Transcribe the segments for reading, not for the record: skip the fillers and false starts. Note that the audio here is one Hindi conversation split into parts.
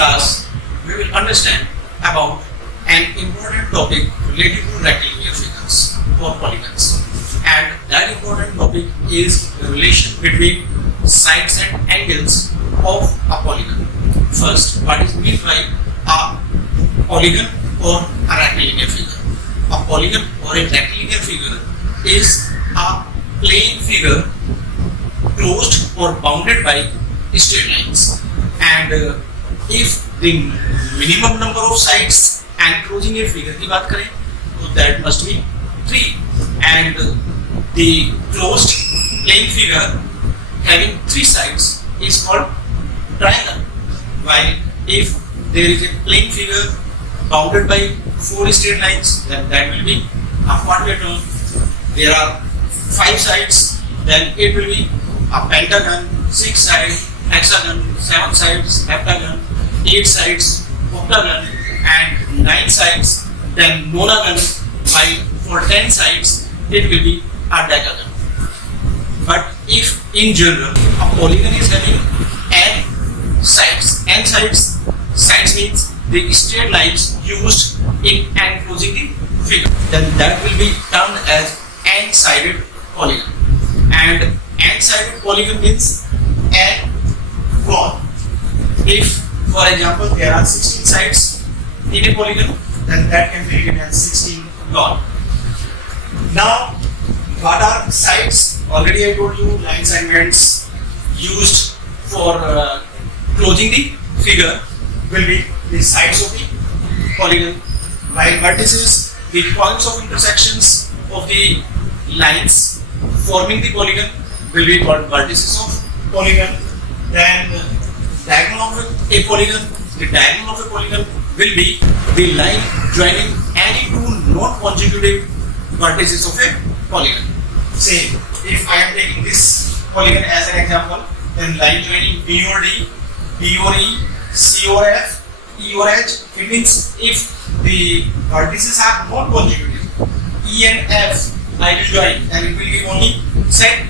class, we will understand about an important topic related to rectilinear figures or polygons. And that important topic is the relation between sides and angles of a polygon. First, what is meant by a polygon or a rectilinear figure? A polygon or a rectilinear figure is a plane figure closed or bounded by straight lines. And if the minimum number of sides enclosing a figure की बात करें तो that must be 3, and the closed plane figure having 3 sides is called triangle, while if there is a plane figure bounded by 4 straight lines, then that will be a quadrilateral. There are 5 sides, then it will be a pentagon, 6 sides, hexagon, 7 sides, heptagon, 8 sides, octagon, and 9 sides, then nonagon, while for 10 sides it will be a decagon. But if in general a polygon is having n sides means the straight lines used in enclosing the figure, then that will be termed as n-sided polygon. And n-sided polygon means n gone. If, for example, there are 16 sides in a polygon, then that can be written as 16 gone. Now, what are sides? Already I told you, line segments used for closing the figure will be the sides of the polygon, while vertices, the points of intersections of the lines forming the polygon will be called vertices of polygon. Then diagonal of a polygon, the diagonal of a polygon will be the line joining any two non-consecutive vertices of a polygon. Say, if I am taking this polygon as an example, then line joining B or D, B or E, C or F, E or H, it means if the vertices are non-consecutive, E and F I will join, then it will be only set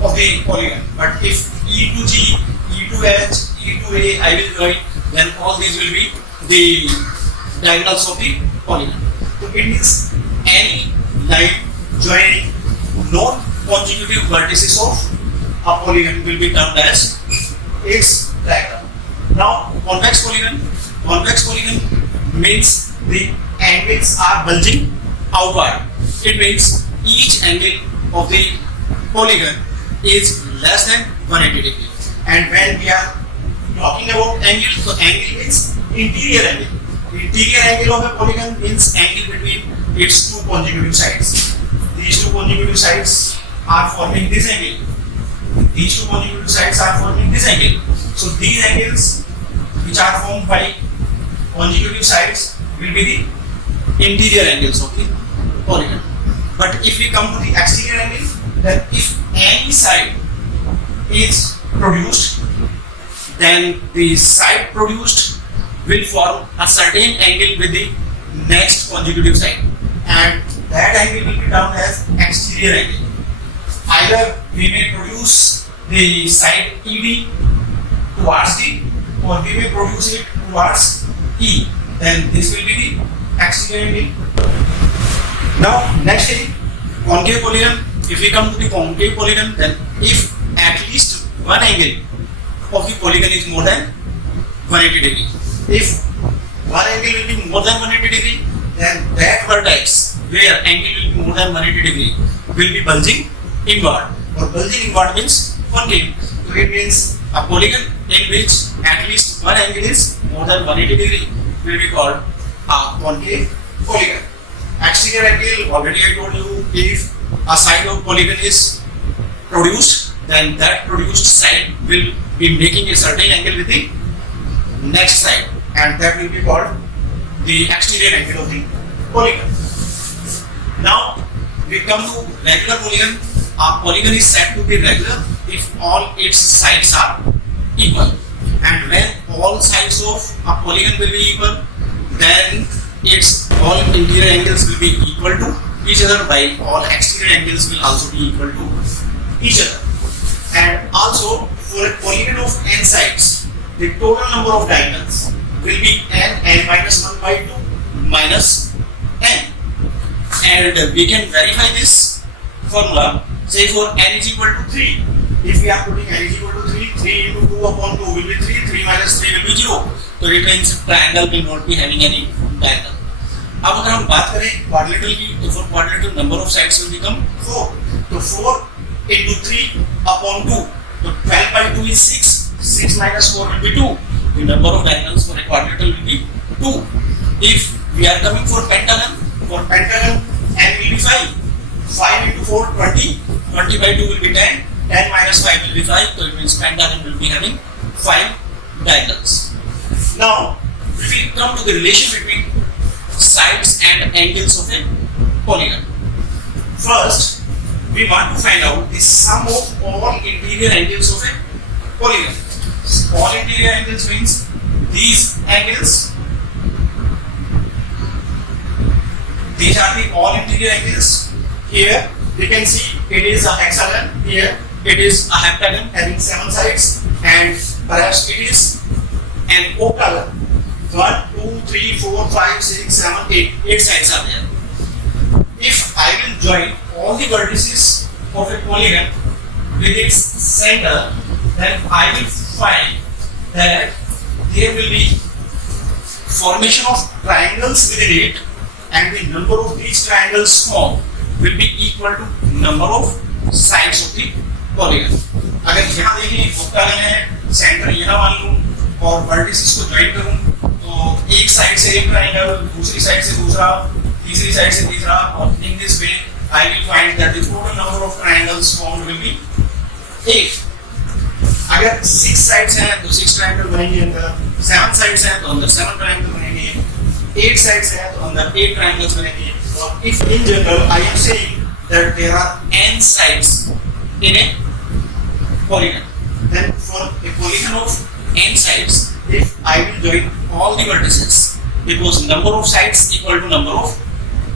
of the polygon. But if E to G, E to H, E to A I will join, then all these will be the diagonals of the polygon. So it means any line joining non-consecutive vertices of a polygon will be termed as its diagonal. Now, convex polygon means the angles are bulging outward. It means each angle of the polygon is less than 180 degrees. And when we are talking about angle, so angle means interior angle. Interior angle of a polygon means angle between its two consecutive sides. These two consecutive sides are forming this angle. These two consecutive sides are forming this angle. So these angles which are formed by consecutive sides will be the interior angles of the polygon. But if we come to the exterior angle, then if any side is produced, then the side produced will form a certain angle with the next consecutive side, and that angle will be termed as exterior angle. Either we may produce the side ED towards D, or we may produce it towards E, then this will be the exterior angle. Now, next thing, concave polygon. If we come to the concave polygon, then if at least one angle of the polygon is more than 180 degree. If one angle will be more than 180 degree, then that vertex where angle will be more than 180 degree will be bulging inward. Or bulging inward means concave. So it means a polygon in which at least one angle is more than 180 degree will be called a concave polygon. Exterior angle, already I told you, if a side of polygon is produced, then that produced side will be making a certain angle with the next side, and that will be called the exterior angle of the polygon. Now we come to regular polygon. A polygon is said to be regular if all its sides are equal, and when all sides of a polygon will be equal, then its all interior angles will be equal to each other, while all exterior angles will also be equal to each other. And also, for a polygon of n sides, the total number of diagonals will be n minus 1 by 2 minus n. And we can verify this formula. Say for n is equal to 3. If we are putting n is equal to 3, 3 into 2 upon 2 will be 3, 3 minus 3 will be 0. So it means triangle will not be having any diagonal. अब अगर हम बात करें क्वाड्रिलेटरल की, तो for quadrilateral number of sides will become 4. तो 4 into 3 upon 2. So 12 by 2 is 6. 6 minus 4 will be 2. The number of diagonals for a quadrilateral will be 2. If we are coming for pentagon n will be 5. 5 into 4 20. 20 by 2 will be 10. 10 minus 5 will be 5. So it means pentagon will be having 5 diagonals. Now we will come to the relation between sides and angles of a polygon. First, we want to find out the sum of all interior angles of a polygon. All interior angles means these angles. These are the all interior angles. Here we can see it is a hexagon. Here it is a heptagon having 7 sides, and perhaps it is an octagon. 1, 2, 3, 4, 5, 6, 7, 8. 8 sides are there. If I will join all the vertices of a polygon with its center, then I will find that there will be formation of triangles within it, and the number of these triangles formed will be equal to number of sides of the polygon. अगर यहाँ देखिए octagon है, center यहाँ मान लूँ और vertices को join करूँ, तो एक साइड से एक ट्रायंगल, दूसरी साइड से दूसरा, तीसरी साइड से तीसरा, और in this way I will find that the total number of triangles formed will be 8. अगर 6 साइड्स हैं तो 6 ट्रायंगल बनेंगे अंदर, 7 साइड्स हैं तो अंदर 7 ट्रायंगल बनेंगे, 8 साइड्स हैं तो अंदर 8 ट्रायंगल्स बनेंगे. और if in general I am saying that there are n sides in a polygon, then for a polygon of n sides, if I will join all the vertices, because number of sides equal to number of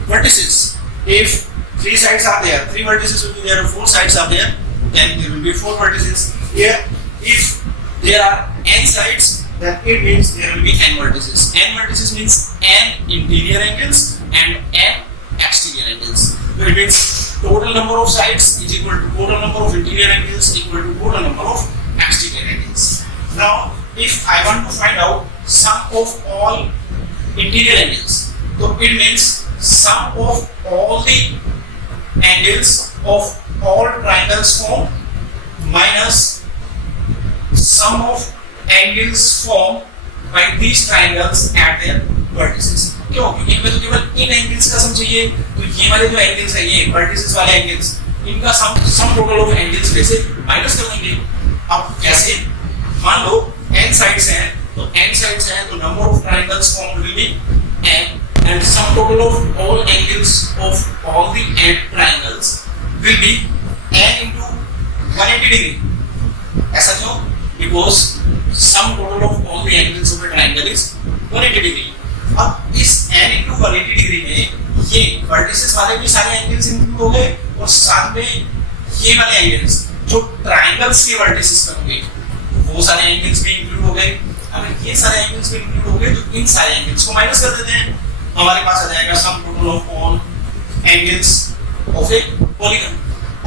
vertices. If 3 sides are there, 3 vertices will be there, 4 sides are there, then there will be 4 vertices. Here, if there are n sides, then it means there will be n vertices. N vertices means n interior angles and n exterior angles. So it means total number of sides is equal to total number of interior angles equal to total number of exterior angles. Now, if I want to find out sum of all interior angles, so it means sum of all the angles of all triangles formed minus sum of angles formed by these triangles at their vertices. क्यों? क्योंकि हमें तो केवल इन एंगल्स का सम चाहिए, तो ये वाले जो एंगल्स है, ये वर्टिसेस वाले एंगल्स, इनका सम टोटल ऑफ एंगल्स में से माइनस कर देंगे. अब कैसे? मान लो n sides हैं, तो n sides हैं तो number of triangles formed will be n, and sum total of all angles of all the n triangles will be n into 180 degree. ऐसा क्यों? Because sum total of all the angles of a triangle is 180 degree. अब इस n into 180 degree में ये vertices वाले भी सारे angles include हो गए, और साथ में ये वाले angles जो triangles के vertices करोगे वो सारे एंगल्स भी इंक्लूड हो गए. अगर ये सारे एंगल्स भी इंक्लूड हो गए तो इन सारे एंगल्स को माइनस कर देते हैं, हमारे पास आ जाएगा सम total of all angles of a polygon.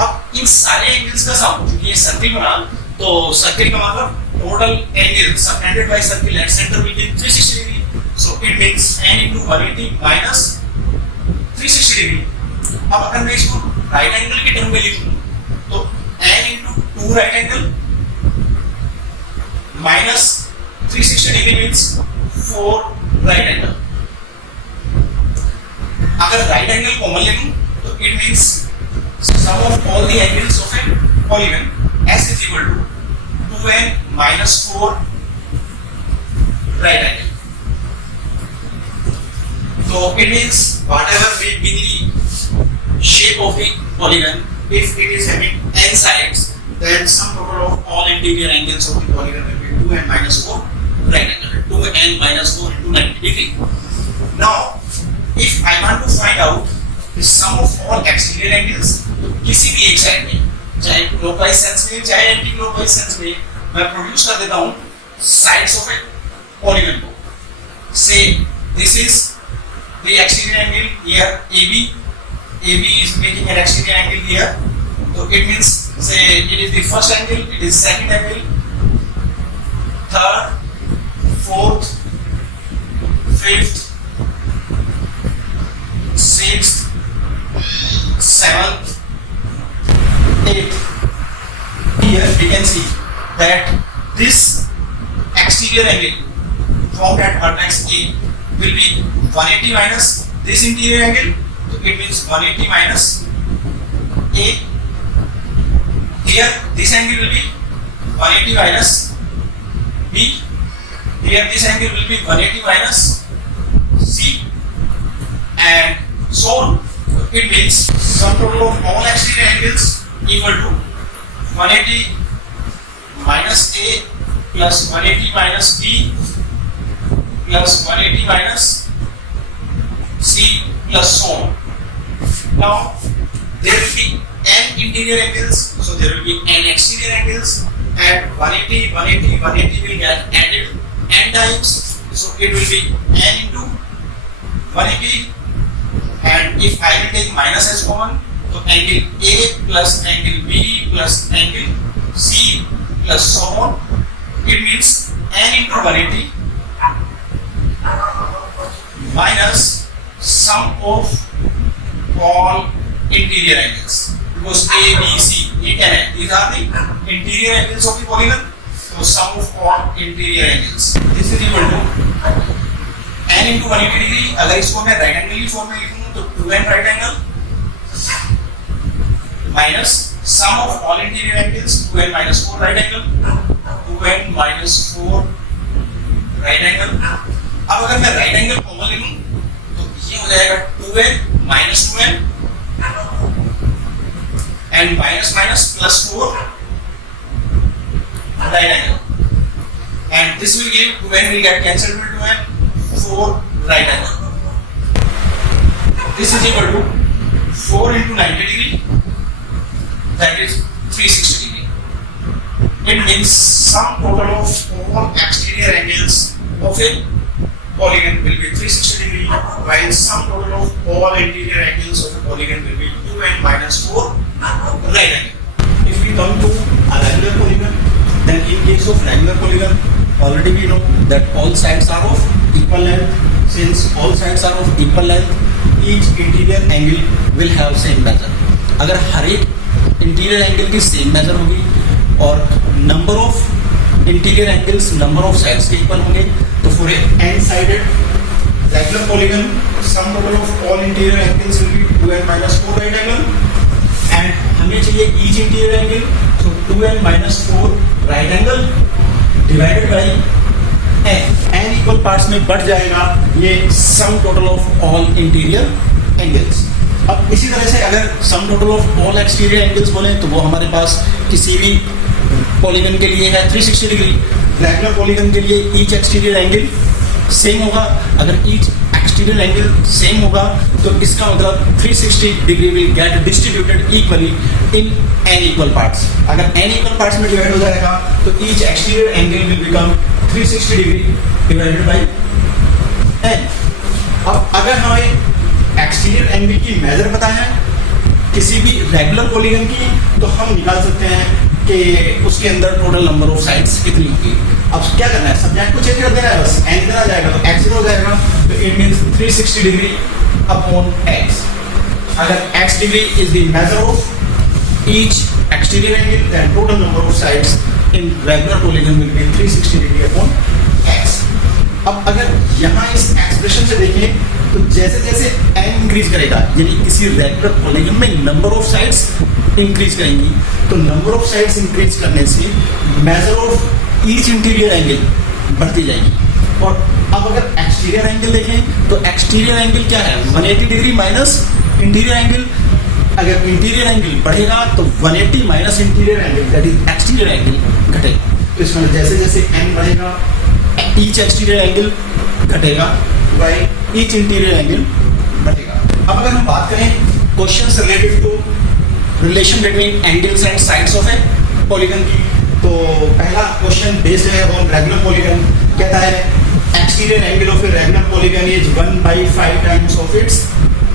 अब इन सारे एंगल्स का सम, क्योंकि ये सर्किल बना, तो सर्किल का मतलब total angle subtended bye circle at centre will be 360 degree. So it means n into 180 minus 360 degree. अब अगर मैं इसको राइट एंगल के टर्म में लिखूं तो n into 2 right angle minus 360 degree means 4 right angle. अगर right angle कॉमन ले लूं तो it means sum of all the angles of a polygon s is equal to 2n minus 4 right angle. So it means whatever may be the shape of the polygon, if it is having n sides, then sum total of all interior angles of the polygon will be 2n minus 4 right angle. 2n minus 4 into 90 degree. Now, if I want to find out the sum of all exterior angles, किसी भी एक साइड में, चाहे क्लॉकवाइज सेंस में चाहे एंटी क्लॉकवाइज सेंस में, मैं प्रोड्यूस कर देता हूँ साइड्स ऑफ ए पॉलीगन को. say this is the exterior angle here, AB is making an exterior angle here, so it means say it is the first angle, it is second angle, third, fourth, fifth, sixth, seventh, eighth. Here we can see that this exterior angle formed at vertex A will be 180 minus this interior angle, so it means 180 minus A. Here this angle will be 180 minus B. Here this angle will be 180 minus C, and so on. It means sum total of all exterior angles equal to 180 minus A plus 180 minus B plus 180 minus C plus so on. Now there will be n interior angles, so there will be n exterior angles, and 180 will get added n times, so it will be n into 180, and if I will take minus as common, so angle A plus angle B plus angle C plus so on, it means n into 180 minus sum of all interior angles, because A, B, C, E and N, these are the interior angles of the polygon, so sum of all interior angles, this is equal to n into 180 degree. अगर इसको मैं राइट एंगल की फॉर्म में लिखूं तो 2n right angle minus sum of all interior angles 2n minus 4 right angle, 2n minus 4 right angle. अब अगर मैं राइट एंगल कॉमन ले लूं तो ये हो जाएगा 2n minus 2n and minus minus plus 4 right angle, and this will give 2n will get cancelled with 2n, 4 right angle. This is equal to 4 into 90 degree, that is 360 degree. It means sum total of all exterior angles of a polygon will be 360 degree, while sum total of all interior angles of a polygon will be 2n minus 4 right angle. If we come to a regular polygon, then in case of regular polygon, already we know that all sides are of equal length. Since all sides are of equal length, each interior angle will have same measure. अगर हर एक इंटीरियर एंगल की सेम मेजर होगी और number of interior angles number of sides के इक्वल होंगे, तो for n sided regular polygon sum total of all interior angles will be 2n minus 4 right angle, and हमें चाहिए each interior angle, so 2n minus 4 right angle divided by n equal parts में बढ़ जाएगा ये sum total of all interior angles. अब इसी तरह से अगर सम total of all exterior angles बोले तो वो हमारे पास किसी भी पॉलीगन के लिए है 360 डिग्री. रेगुलर पॉलीगन के लिए ईच एक्सटीरियर एंगल सेम होगा. अगर ईच एक्सटीरियर एंगल सेम होगा तो इसका मतलब 360 degree will get distributed equally in n equal parts. अगर n इक्वल पार्ट्स में डिवाइड हो जाएगा तो each exterior angle will become 360 degree divided by n. अब अगर हमें एक्सटीरियर एंगल की मेजर पता है किसी भी रेगुलर पॉलीगन की, तो हम निकाल सकते हैं कि उसके अंदर टोटल नंबर ऑफ साइड्स कितनी होगी. अब क्या करना है, सब्जेक्ट को चेंज कर देना है, बस n इतना जाएगा तो x इतना हो जाएगा, तो it means 360 degree upon x. अगर x degree is the measure of each exterior angle, then total number of sides in regular polygon will be 360 degree upon x. अब अगर यहाँ इस एक्सप्रेशन से देखें तो जैसे जैसे n इंक्रीज करेगा, यानी किसी रेगुलर पॉलीगन में नंबर ऑफ साइड्स इंक्रीज करेंगी, तो नंबर ऑफ साइड्स इंक्रीज करने से major of each interior angle बढ़ती जाएगी. और अब अगर एक्सटीरियर एंगल देखें तो एक्सटीरियर एंगल क्या है, 180 डिग्री माइनस इंटीरियर एंगल. अगर इंटीरियर एंगल बढ़ेगा तो 180 minus interior angle that is exterior angle घटेगा. तो इसमें जैसे जैसे n बढ़ेगा ईच एक्सटीरियर एंगल घटेगा, बाय ईच इंटीरियर एंगल बढ़ेगा. अब अगर हम बात करें questions related to relation between angles and sides of a polygon की, तो पहला क्वेश्चन बेस्ड है ऑन रेगुलर पॉलीगन. कहता है exterior angle of a regular polygon is 1 by 5 times of its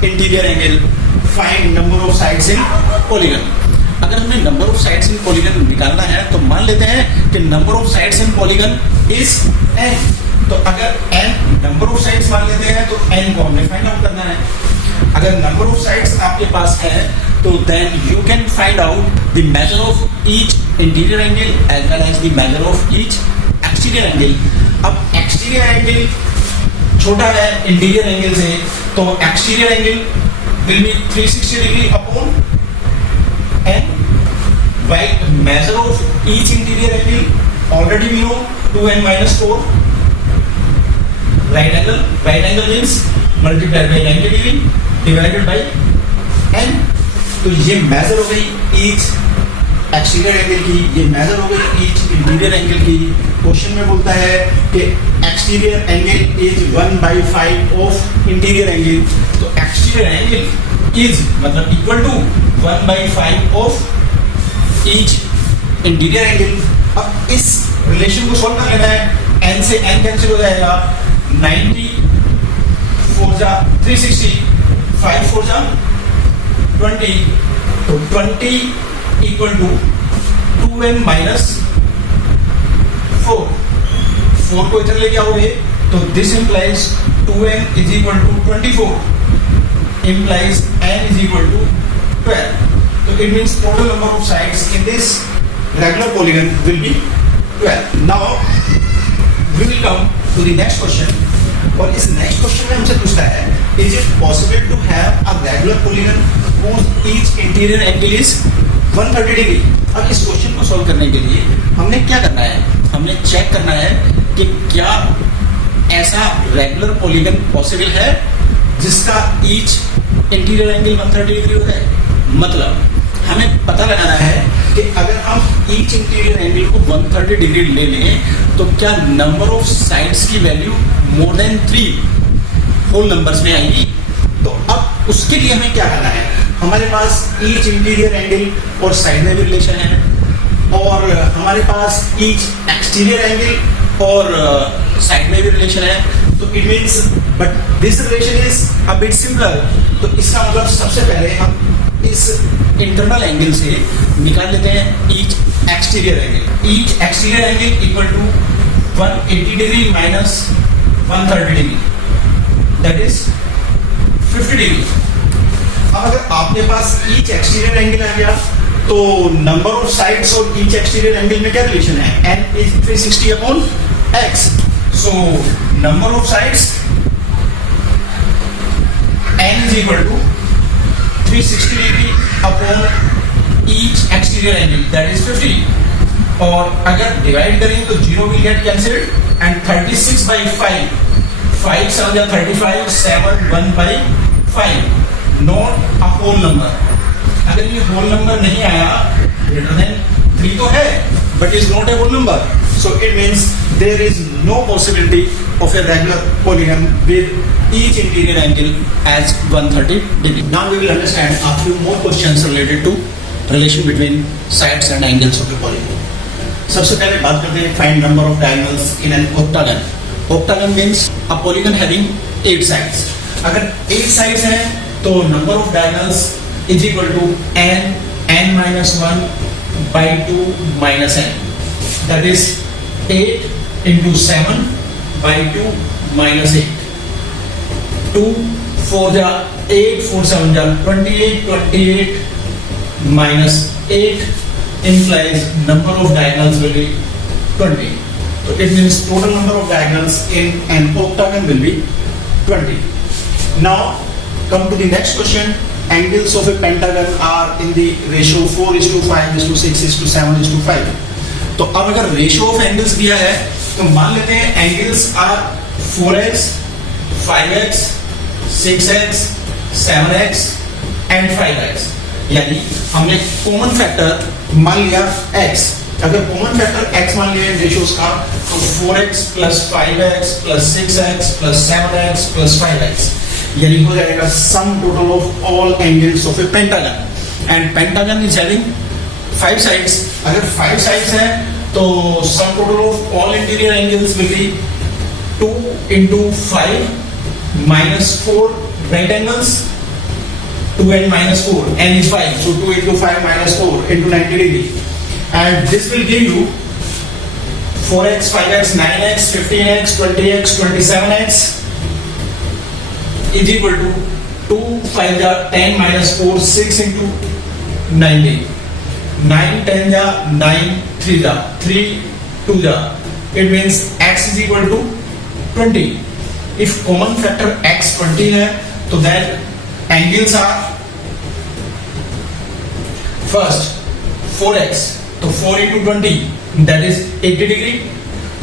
interior angle. Find number of sides in polygon. अगर हमें number of sides in polygon निकालना है तो मान लेते हैं कि number of sides in polygon is n. तो अगर n नंबर ऑफ साइड्स मान लेते हैं तो n को हमें फाइंड आउट करना है. अगर नंबर ऑफ साइड्स आपके पास है तो then you can find out the measure of each interior angle as well as the measure of each exterior angle. अब एक्सटीरियर एंगल छोटा है इंटीरियर एंगल से, तो exterior angle will be 360 degree upon n, while measure of each interior angle already we know 2n minus 4. Right angle means multiplied by 90 degree divided by n. तो ये मेजर हो गई each एक्सटीरियर एंगल की, ये मेजर हो गई each इंटीरियर एंगल की. क्वेश्चन में बोलता है कि exterior angle is 1 by 5 of interior angle. तो एक्सटीरियर एंगल इज मतलब equal to 1 by 5 of each interior angle. अब इस रिलेशन को सॉल्व कर लेना है. n से n कैंसिल हो जाएगा. 90 4 जा 360, 5 4 जा 20. तो 20 इक्वल टू 2n माइनस 4. 4 को इधर लेके आओगे तो this implies 2n is equal to 24, implies n is equal to 12. So it means total number of sides in this regular polygon will be 12. Now we will come to the next question. और इस next question में हमसे पूछता है is it possible to have a regular polygon whose each interior angle is 130 degree. अब इस क्वेश्चन को सॉल्व करने के लिए हमने क्या करना है, हमने चेक करना है कि क्या ऐसा रेगुलर पॉलीगन पॉसिबल है जिसका ईच इंटीरियर एंगल 130 डिग्री हो जाए. मतलब हमें पता लगाना है कि अगर हम ईच इंटीरियर एंगल को 130 डिग्री ले लें तो क्या नंबर ऑफ साइड्स की value more than 3 whole numbers में आएगी. तो अब उसके लिए हमें क्या करना है, हमारे पास ईच इंटीरियर एंगल और साइड में भी रिलेशन है और हमारे पास ईच एक्सटीरियर एंगल और साइड में भी रिलेशन है. तो it means but this relation is a bit simpler. तो इसका मतलब सबसे पहले हम इस इंटरनल एंगल से निकाल लेते हैं each exterior angle. Each exterior angle equal to 180 degree minus 130 degree, that is 50 degree. अब अगर आपके पास ईच एक्सटीरियर एंगल आ गया तो नंबर ऑफ साइड्स और ईच एक्सटीरियर एंगल में क्या रिलेशन है, n is 360 upon x. So number of sides n is equal to 360 degree upon each exterior angle that is 50. और अगर डिवाइड करेंगे तो 0 will get cancelled and 36 by 5, 5 7 35, 7 1 by 5. Not a whole number. अगर ये होल नंबर नहीं आया ग्रेटर देन 3 तो है but is not a whole number. So it means there is no possibility of a regular polygon with each interior angle as 130 degree. Now we will understand a few more questions related to relation between sides and angles of a polygon. सबसे पहले बात करते हैं find number of diagonals in an octagon. Octagon means a polygon having 8 sides. अगर 8 साइड्स हैं तो number of diagonals is equal to n minus 1 by 2 minus n. That is 8 into 7 by 2 minus 8. 2 4 जा 8, 4 7 जा 28, 28 minus 8 implies number of diagonals will be 20. So it means total number of diagonals in an octagon will be 20. Now come to the next question. Angles of a pentagon are in the ratio 4:5:6:7:5. तो अब अगर रेशियो ऑफ एंगल्स दिया है तो मान लेते हैं angles are 4x, 5x, 6x, 7x and 5x. यानी हमने कॉमन फैक्टर मान लिया x. अगर कॉमन फैक्टर x मान लिया रेशियोज का तो 4x plus 5x plus 6x plus 7x plus 5x यानी हो जाएगा सम total of all angles of a pentagon. And pentagon is having 5 sides. अगर 5 साइड्स हैं तो सम total of all interior angles will B 2 into 5 minus 4 right angles. 2 and minus 4, n is 5, so 2 into 5 minus 4 into 90 degree, and this will give you 4x, 5x, 9x, 15x, 20x, 27x is equal to 2, 5 ja 10 minus 4, 6 into 90, 9, 10 ja 9, 3 ja 3, 2 ja, it means x is equal to 20. If common factor x 20 है तो then angles are first 4x, so 4 into 20 that is 80 degree.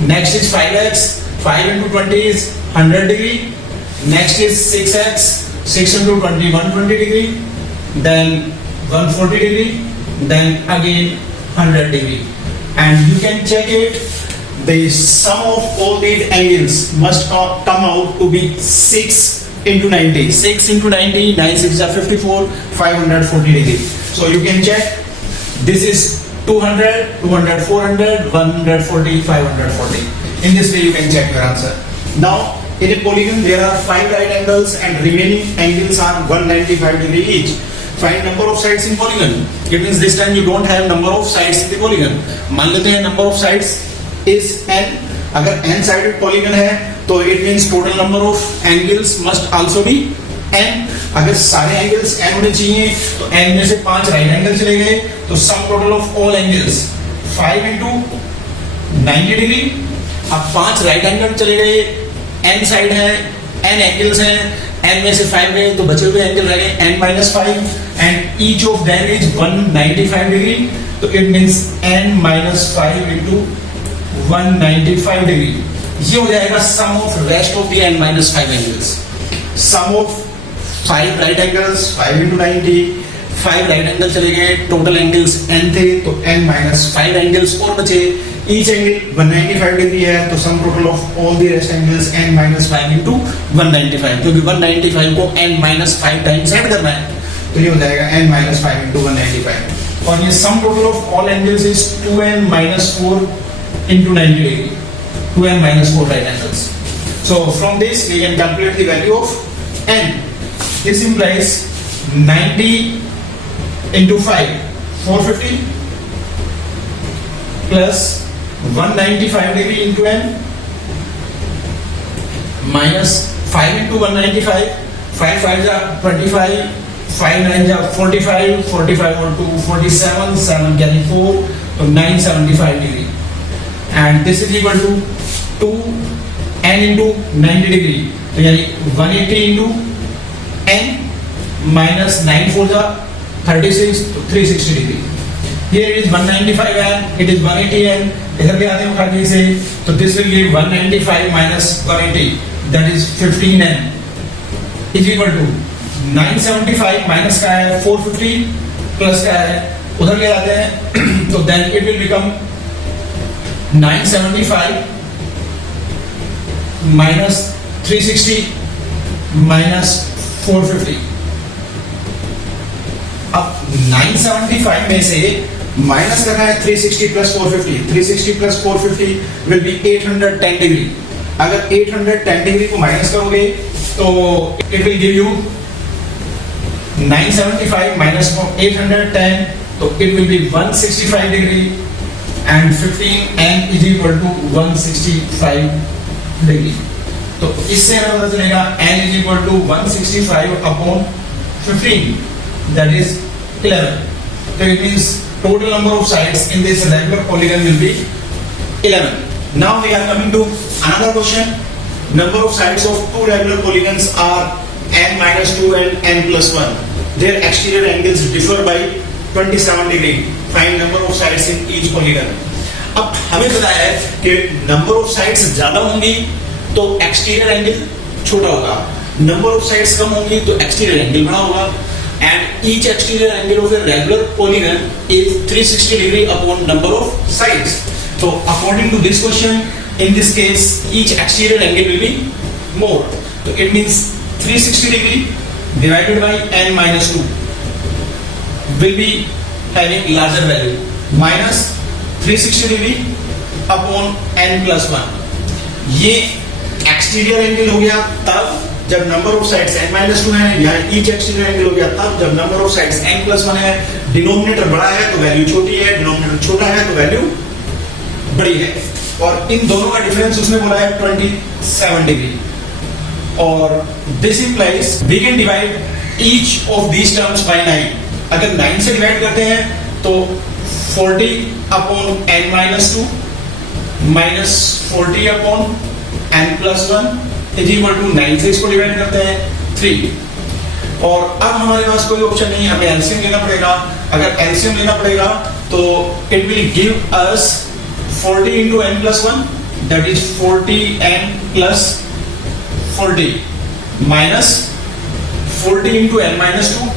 Next is 5x, 5 into 20 is 100 degree. Next is 6x, 6 into 20 120 degree, then 140 degree, then again 100 degree, and you can check it. The sum of all these angles must come out to be 6 into 90. 6 into 90, 9 6 are 54, 540 degree. So you can check. This is 200, 200, 400, 140, 540. In this way you can check your answer. Now in a polygon there are 5 right angles and remaining angles are 195 degree each. Find number of sides in polygon. It means this time you don't have number of sides in the polygon. मान लेते हैं number of sides is n. अगर n sided polygon है तो it means total number of angles must also be n. अगर सारे angles n होने चाहिए तो n में से 5 right angle चले गए तो sum total of all angles 5 into 90 degree. अब 5 right angle चले गए, n side है, n angles हैं, n में से 5 गए तो बचे हुए एंगल रह गए n minus 5 and each of them is 195 degree. तो it means n minus 5 into 195 degree. ये हो जाएगा sum of rest of the n minus 5 angles. Sum of 5 right angles, 5 into 90, 5 right angle चले गए, total angles n थे तो n minus 5 angles और बचे. Each angle 195 degree है तो sum total of all the rest angles n minus 5 into 195, क्योंकि 195 को n minus 5 times ऐड करना है तो ये हो जाएगा n minus 5 into 195. और ये sum total of all angles is 2n minus 4 into 90 degree. 2n minus 4 right angles. So from this we can calculate the value of n. This implies 90 into 5, 450 plus 195 degree into n minus 5 into 195, 5 5 are 25, 5 9 are 45, 45 or 2 47, 7 carry 4, so 975 degree, and this is equal to 2n into 90 degree, so यानी 180 into n minus 9 4 are 36, so 360 degree. Here it is 195 n, it is 180 n. इधर भी आते हैं उखाड़ने से, तो this will give 195 minus 180, that is 15 n is equal to 975 minus का है 450 plus का है उधर ले आते हैं तो then it will become 975 minus 360 minus 450. अब 975 में से माइनस करना है 360 plus 450. 360 plus 450 will be 810 degree. अगर 810 डिग्री को माइनस करोगे तो it will give you 975 minus 810, तो it will be 165 degree, and 15n is equal to 165 degree. तो इससे हमें पता चलेगा n is equal to 165 upon 15, that is 11. So it means total number of sides in this regular polygon will be 11. Now we are coming to another question. Number of sides of two regular polygons are n minus 2 and n plus 1. Their exterior angles differ by 27 degree. Find number of sides in each polygon. अब हमें पता है कि number of sides ज्यादा होंगी तो exterior angle छोटा होगा, number of sides कम होंगी तो exterior angle बड़ा होगा, and each exterior angle of a regular polygon is 360 degree upon number of sides. So according to this question, in this case each exterior angle will be more, so it means 360 degree divided by n minus 2 will be having larger value, minus 360 degree upon n plus 1. ये एक्सटीरियर एंगल हो गया तब जब नंबर ऑफ साइड्स n-2 है, यहाँ ईच एक्सटीरियर एंगल हो गया तब जब नंबर ऑफ साइड्स n+1 है, डिनोमिनेटर बड़ा है तो वैल्यू छोटी है, डिनोमिनेटर छोटा है तो वैल्यू बड़ी है। और इन दोनों का डिफरेंस उसने बोला है 27 डिग्री। और this implies we can divide each of these terms by 9। अगर 9 से डिवाइड करते हैं तो 40 upon n-2 minus 40 upon n+1 is equal to 9 से इसको डिवाइड करते हैं 3। और अब हमारे पास कोई ऑप्शन नहीं, हमें एलसीएम लेना पड़ेगा। अगर एलसीएम लेना पड़ेगा तो it will give us 40 into n+1 that is 40n plus 40 minus 40 into n-2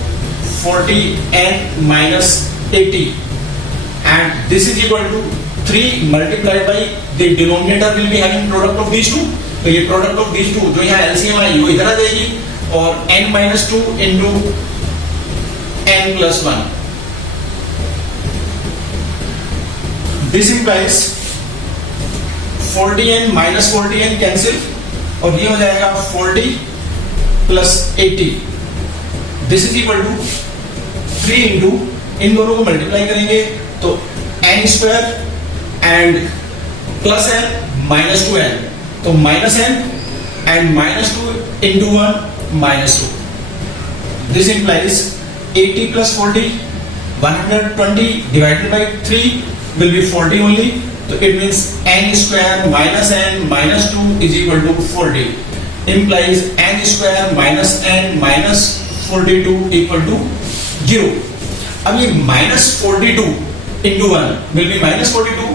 40n minus 80 and this is equal to 3 multiplied by the denominator will be having product of these two। तो ये product of these two जो यहाँ LCM आई वो इधर आ जाएगी और n-2 into n+1। This implies 40n minus 40n cancel और ये हो जाएगा 40 plus 80। This is equal to 3 into इन दोनों को मल्टीप्लाई करेंगे तो n square and plus n minus 2n तो minus n and minus 2 into 1 minus 2। This implies 80 plus 40 120 divided by 3 will be 40 only। तो it means n square minus n minus 2 is equal to 40 implies n square minus n minus 42 equal to 0। अब ये minus 42 into 1 will be minus 42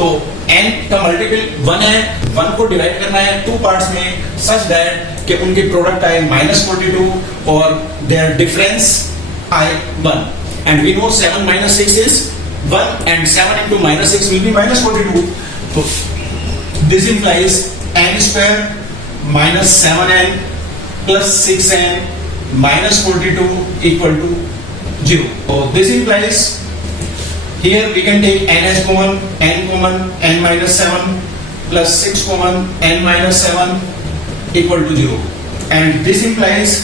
तो n का मल्टीपल 1 है, 1 को डिवाइड करना है 2 पार्ट्स में such that कि उनकी प्रोडक्ट आए minus 42 और their difference आए 1 and we know 7 minus 6 is 1 and 7 into minus 6 will be minus 42। So this implies n square minus 7n plus 6n minus 42 equal to 0। So this implies here we can take n as common, n minus 7 plus 6 common, n minus 7 equal to 0 and this implies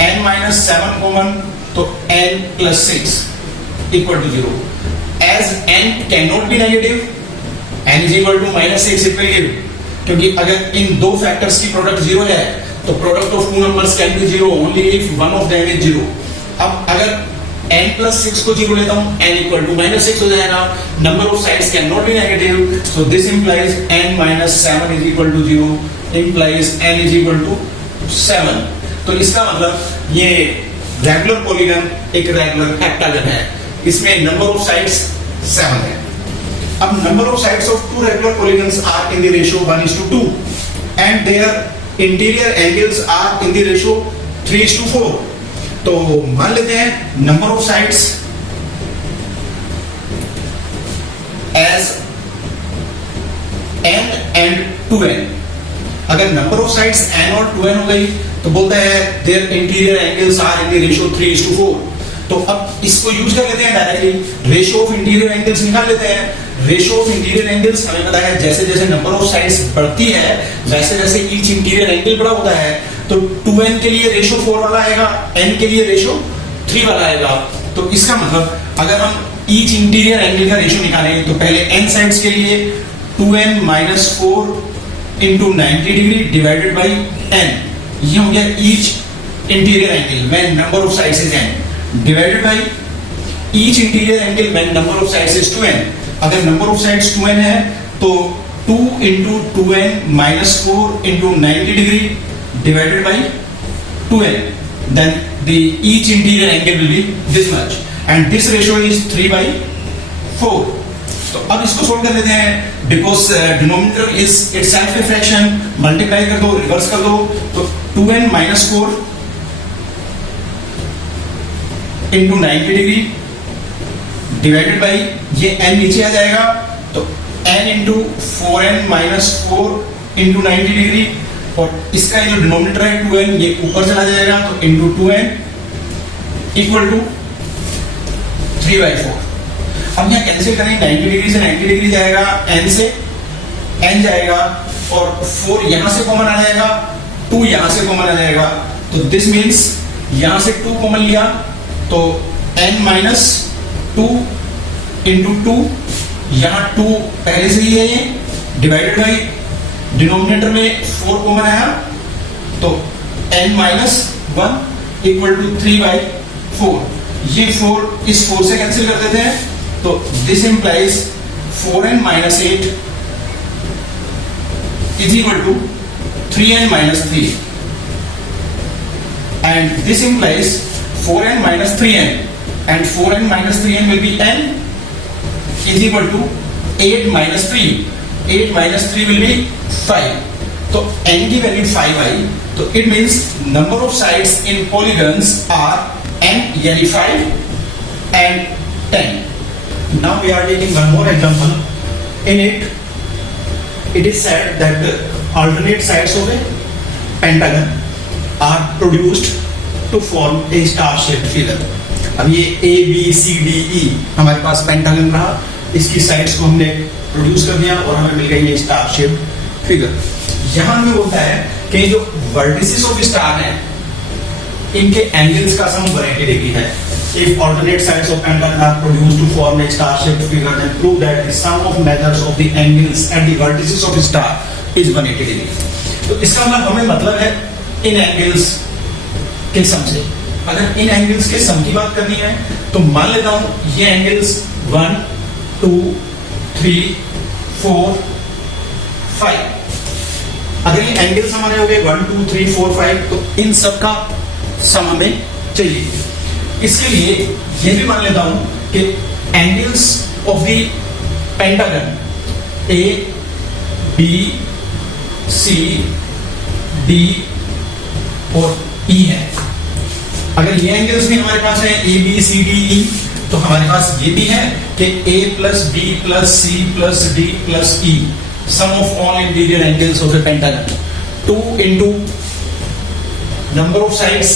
n minus 7 common तो n plus 6 equal to 0। As n cannot be negative, n is equal to minus 6 it will give, क्योंकि अगर इन दो फैक्टर्स की प्रोडक्ट 0 है तो product of two numbers can be 0 only if one of them is 0। अब अगर n plus 6 को 0 लेता हूँ n equal to minus 6 हो जाएगा, number of sides can not be negative so this implies n minus 7 is equal to 0 implies n is equal to 7। तो इसका मतलब ये रेगुलर पॉलीगन एक रेगुलर हेक्टागन है, इसमें नंबर ऑफ साइड्स 7 है। अब number of sides of two regular polygons are in the ratio 1:2 and their interior angles are in the ratio 3:4। तो मान लेते हैं number of sides as n and 2n। अगर नंबर ऑफ साइड्स n और 2n हो गई तो बोलता है their interior angles are in the ratio 3:4। तो अब इसको यूज कर लेते हैं directly, ratio of interior angles निकाल लेते हैं। रेशियो ऑफ इंटीरियर एंगल्स हमें पता है जैसे जैसे नंबर ऑफ साइड्स बढ़ती है वैसे वैसे ईच इंटीरियर एंगल बड़ा होता है। तो 2n के लिए रेशियो 4 वाला आएगा, n के लिए रेशियो 3 वाला आएगा। तो इसका मतलब अगर हम ईच इंटीरियर एंगल का रेशियो निकालें तो पहले n साइड्स के लिए 2n minus 4 into 90 degree divided by n, ये हो गया each interior angle when number of sides is n divided by each interior angle when number of sides is 2n। अगर number of sides 2n है तो 2 into 2n minus 4 into 90 degree divided by 2n, then the each interior angle will be this much and this ratio is 3/4। तो अब इसको सोल्व कर लेते हैं because denominator is itself a fraction, multiply कर दो, रिवर्स कर दो तो 2n minus 4 into 90 degree divided by ये n नीचे आ जाएगा तो n into 4n minus 4 into 90 degree और इसका जो डिनोमिनेटर है 2n ये ऊपर चला जाएगा तो into 2n इक्वल टू 3/4। अब यहाँ कैंसिल करें 90 डिग्री से 90 डिग्री जाएगा, n से n जाएगा और 4 यहां से कॉमन आ जाएगा, 2 यहां से कॉमन आ जाएगा, तो दिस मीन्स यहां से 2 कॉमन लिया तो n माइनस 2 इंटू 2, यहां 2 पहले से ही है, ये डिवाइडेड बाई डिनोमिनेटर में 4 कॉमन आया तो n माइनस 1 इक्वल टू 3/4। ये 4 इस 4 से कैंसिल कर देते हैं, तो this implies 4n minus 8 is equal to 3n minus 3, and this implies 4n minus 3n, and 4n minus 3n will be n is equal to 8 minus 3, 8 minus 3 will be 5, तो n की वैल्यू 5 आई, तो it means number of sides in polygons are n यानी 5 and 10. Now we are taking one more example. In it is said that the alternate sides of a pentagon are produced to form a star shaped figure. अब ये A B C D E हमारे पास पेंटागन रहा, इसकी साइड्स को हमने प्रोड्यूस कर दिया और हमें मिल गई ये स्टार शेप्ड फिगर। यहाँ हमें बोलता है कि जो वर्टिसेस ऑफ स्टार हैं इनके एंगल्स का सम 180 डिग्री है। If alternate sides of pentagon are produced to form a star shaped figure, then prove that the sum of measures of the angles at the vertices of star is 180 degree. तो इसका मतलब है इन एंगल्स के सम से। अगर इन एंगल्स के सम की बात करनी है तो मान लेता हूं ये एंगल्स 1 2 3 4 5, अगर ये एंगल्स हमारे हो गए 1 2 3 4 5 तो इन सब का सम हमें चाहिए। इसके लिए ये भी मान लेता हूं कि angles of the pentagon A B C D और E है। अगर ये एंगल्स भी हमारे पास है ए बी सी डी ई, तो हमारे पास ये भी है कि A plus B plus C plus D plus E sum of all interior angles of a pentagon 2 into number of sides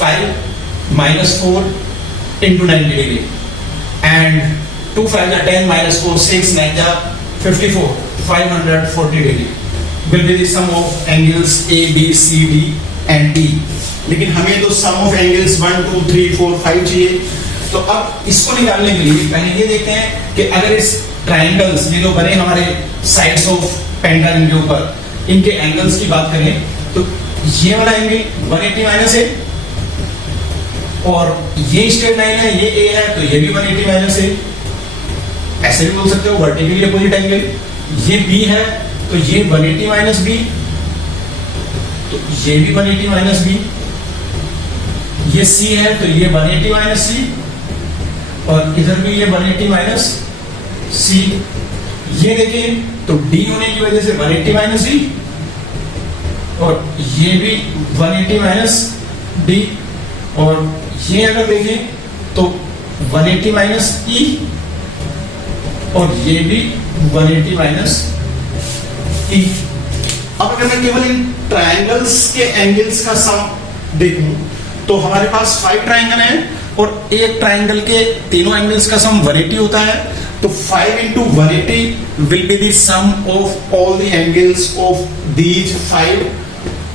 5 minus 4 into 90 degree and 2 5 जा 10 माइनस 4 6 9 जा 54 540 degree will be the sum of angles A B C D and D। लेकिन हमें तो सम ऑफ एंगल्स 1 2 3 4 5 चाहिए। तो अब इसको निकालने के लिए पहले ये देखते हैं कि अगर इस ट्रायंगल्स ये जो बने हमारे साइड्स ऑफ पेंटागन के ऊपर इनके एंगल्स की बात करें तो ये वाला एंगल 180 माइनस है और ये स्ट्रेट लाइन है, ये A है तो ये भी 180 माइनस है। ऐसे भी बोल सकते हो वर्टिकली अपोजिट एंगल, ये B है तो ये 180 माइनस B, तो ये भी 180 माइनस B, ये C है तो ये 180 माइनस C और इधर भी ये 180 माइनस C। ये देखें तो D होने की वजह से 180 माइनस D और ये भी 180 माइनस D और ये अगर देखें तो 180 माइनस E और ये भी 180 माइनस E। अब अगर मैं केवल इन ट्रायंगल्स के एंगल्स का सम देखूं तो हमारे पास 5 ट्रायंगल हैं और एक ट्रायंगल के तीनों एंगल्स का सम 180 होता है, तो 5 into 180 will be the sum of all the angles of these 5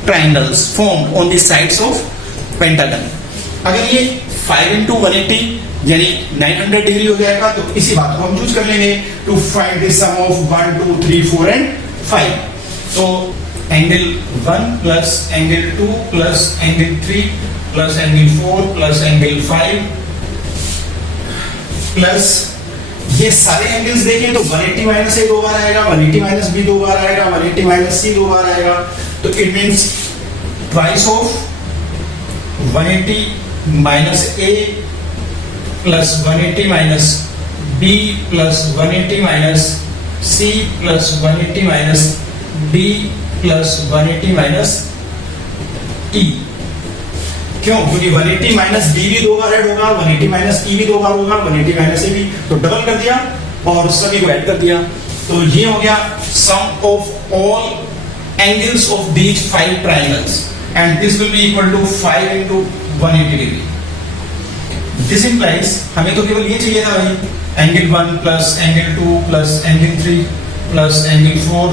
triangles formed on the sides of pentagon। अगर ये 5 into 180 यानी 900 डिग्री हो जाएगा तो इसी बात को हम यूज कर लेंगे to find the sum of 1 2 3 4 and 5। तो angle 1 plus angle 2 plus angle 3 plus angle 4 plus angle 5 plus ये सारे एंगल्स देखें तो 180 माइनस ए 2 बार आएगा, 180 माइनस बी 2 बार आएगा, 180 माइनस सी 2 बार आएगा, तो it means twice of 180 minus A plus 180 minus B plus 180 minus C plus 180 minus D plus 180 minus E. क्यों? क्योंकि 180 माइनस बी भी 2 बार ऐड होगा, 180 माइनस ई भी 2 बार होगा, 180 माइनस ए भी, तो डबल कर दिया और सभी को ऐड कर दिया। तो ये हो गया sum of all angles of these 5 triangles and this will be equal to 5 into 180 डिग्री। दिस इंप्लाइज हमें तो केवल ये चाहिए था भाई, angle 1 plus angle 2 plus angle 3 plus angle 4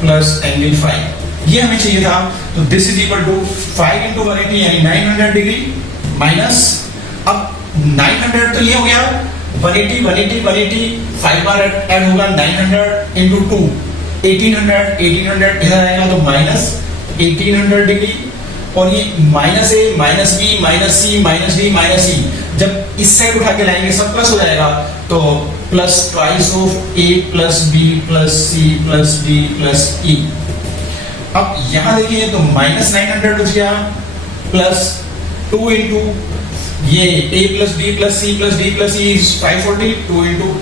plus angle five, ये हमें चाहिए था। तो this is equal to 5 into 180 यानी 900 डिग्री माइनस, अब 900 तो ये हो गया 180 180 180 5 बार ऐड होगा 900 इंटू 2 1800 इधर आएगा तो माइनस 1800 डिग्री, और ये माइनस ए माइनस बी माइनस सी माइनस डी माइनस ई, जब इस साइड उठा के लाएंगे सब प्लस हो जाएगा, तो plus twice of A plus B plus C plus D plus E. अब यहां देखिए तो माइनस 900 बच गया प्लस 2 इंटू ये a plus B plus C plus D plus E 540, 2 into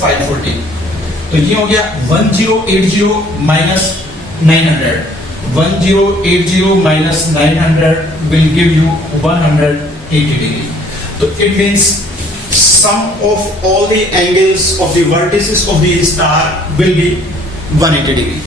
540, तो ये हो गया 1080 minus 900, 1080 minus 900 will give you 180 degree. So it means sum of all the angles of the vertices of the star will be 180 degree.